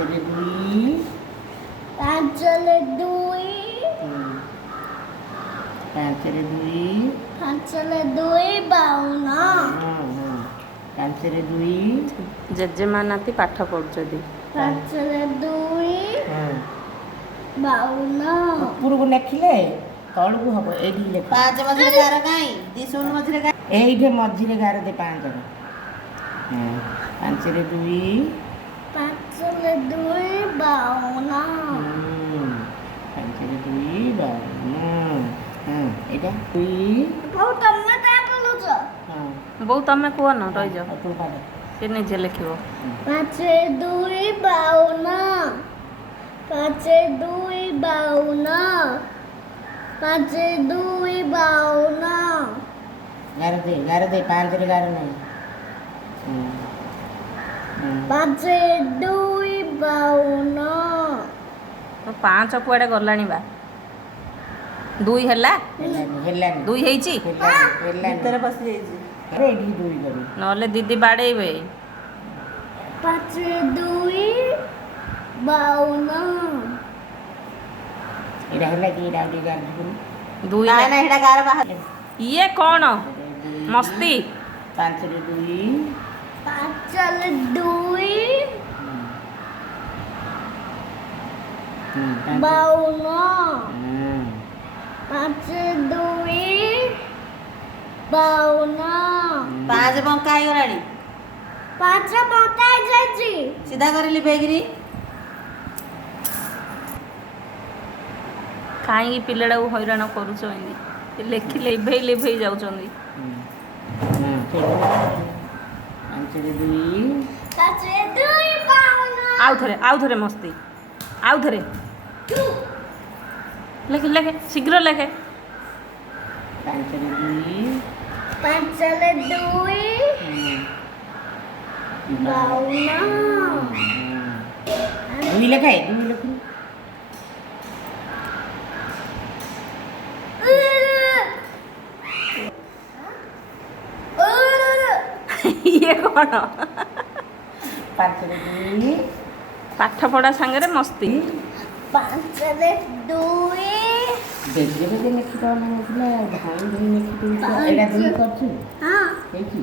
ପାଞ୍ଚରେ ଦୁଇ ପାଞ୍ଚରେ ଦୁଇ ପାଞ୍ଚରେ ଦୁଇ ବାଉନ ପାଞ୍ଚରେ ଦୁଇ ଜେଜେମା ନାତି ପାଠ ପଢୁଛନ୍ତି। ପାଞ୍ଚରେ ଦୁଇ ବାଉନ ଉପରକୁ ଲେଖିଲେ ତଳକୁ ହବ। ଏଇଠିକି ଲେଖ। ପାଞ୍ଚ ମଝିରେ ଗାର କାଇଁ ଦି ଶୂନ ମଝିରେ ଗାର ଏଇଠି ମଝିରେ ଗାର ଦେ ପାଞ୍ଚର। ପାଞ୍ଚରେ ଦୁଇ ବାଉନ ପାଞ୍ଚରେ ଦୁଇ ବାଉନ। ଏଇଟା ଦୁଇ ବୋଉ ତମେ କାଇଁ ବୋଲୁଛ? ବୋଉ ତମେ କୁହ ନା ରହିଯାଅ, ତୁ ପାଠ। ସେ ନିଜେ ଲେଖିବ। ପାଞ୍ଚରେ ଦୁଇ ବାଉନ ପାଞ୍ଚରେ ଦୁଇ ବାଉନ ପାଞ୍ଚରେ ଦୁଇ ବାଉନ ଗାର ଦେ ପାଞ୍ଚରେ ଗାର ନାହିଁ। ପାଞ୍ଚରେ ଦୁଇ ବାଉନ ତ ପାଞ୍ଚ କୁଆଡ଼େ ଗଲାଣି ବା? ଦୁଇ ହେଲା? ହେଲାନି ଦୁଇ ହେଇଛି? ଭିତରେ ପଶି ଯାଇଛି। ଏଇଠିକି ଦୁଇ କରୁ। ନହେଲେ ଦିଦି ବାଡ଼େଇବେ। ପାଞ୍ଚରେ ଦୁଇ ବାଉନ ଏଇଟା ହେଲା କି ଏଇଟା ଆଉ ଟିକେ ଗାର କରୁ। ଦୁଇ ନାଇଁ ନାଇଁ ସେଟା ଗାର ବାହାର ଇଏ କ'ଣ ମସ୍ତି? ପାଞ୍ଚରେ ଦୁଇ ପାଞ୍ଚରେ ଦୁଇ ବାଉନ ପାଞ୍ଚରେ ଦୁଇ ବାଉନ ପାଞ୍ଚ ବଙ୍କା ହେଇଗଲାଣି। ପାଞ୍ଚ ବଙ୍କା ହେଇଯାଇଛି। ସିଧା କରି ଲିଭେଇକିରି କାହିଁକି ପିଲାଟାକୁ ହଇରାଣ କରୁଛ ଏମିତି? ଲେଖି ଲିଭେଇ ଯାଉଛନ୍ତି। ପାଞ୍ଚରେ ଦୁଇ ପାଞ୍ଚରେ ଦୁଇ ବାଉନ ଆଉ ଥରେ ମସ୍ତି, ଆଉ ଥରେ ଲେଖେ ଶୀଘ୍ର ଲେଖେ। ପାଞ୍ଚରେ ଦୁଇ ବାଉନ ଦୁଇ ଲେଖାଏ ଦୁଇ ଲେଖୁ। ଇଏ କ'ଣ? ପାଞ୍ଚରେ ଦୁଇ ପାଠ ପଢ଼ା ସାଙ୍ଗରେ ମସ୍ତି। ପାଞ୍ଚରେ ଦୁଇ ବେଗେ ବେଗେ ଲେଖିପାରୁନଥିଲା ଧାଇଁ ଧାଇଁ ଲେଖିଦେଉଛ। ଏଇଟା ଦୁଇ କରିଛୁ ହେଇଛି।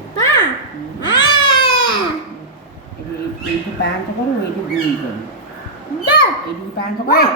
ଏଇଠି ପାଞ୍ଚ କରୁ ଏଇଠି ଦୁଇ କରୁ। ଏଇଠି ପାଞ୍ଚ କର।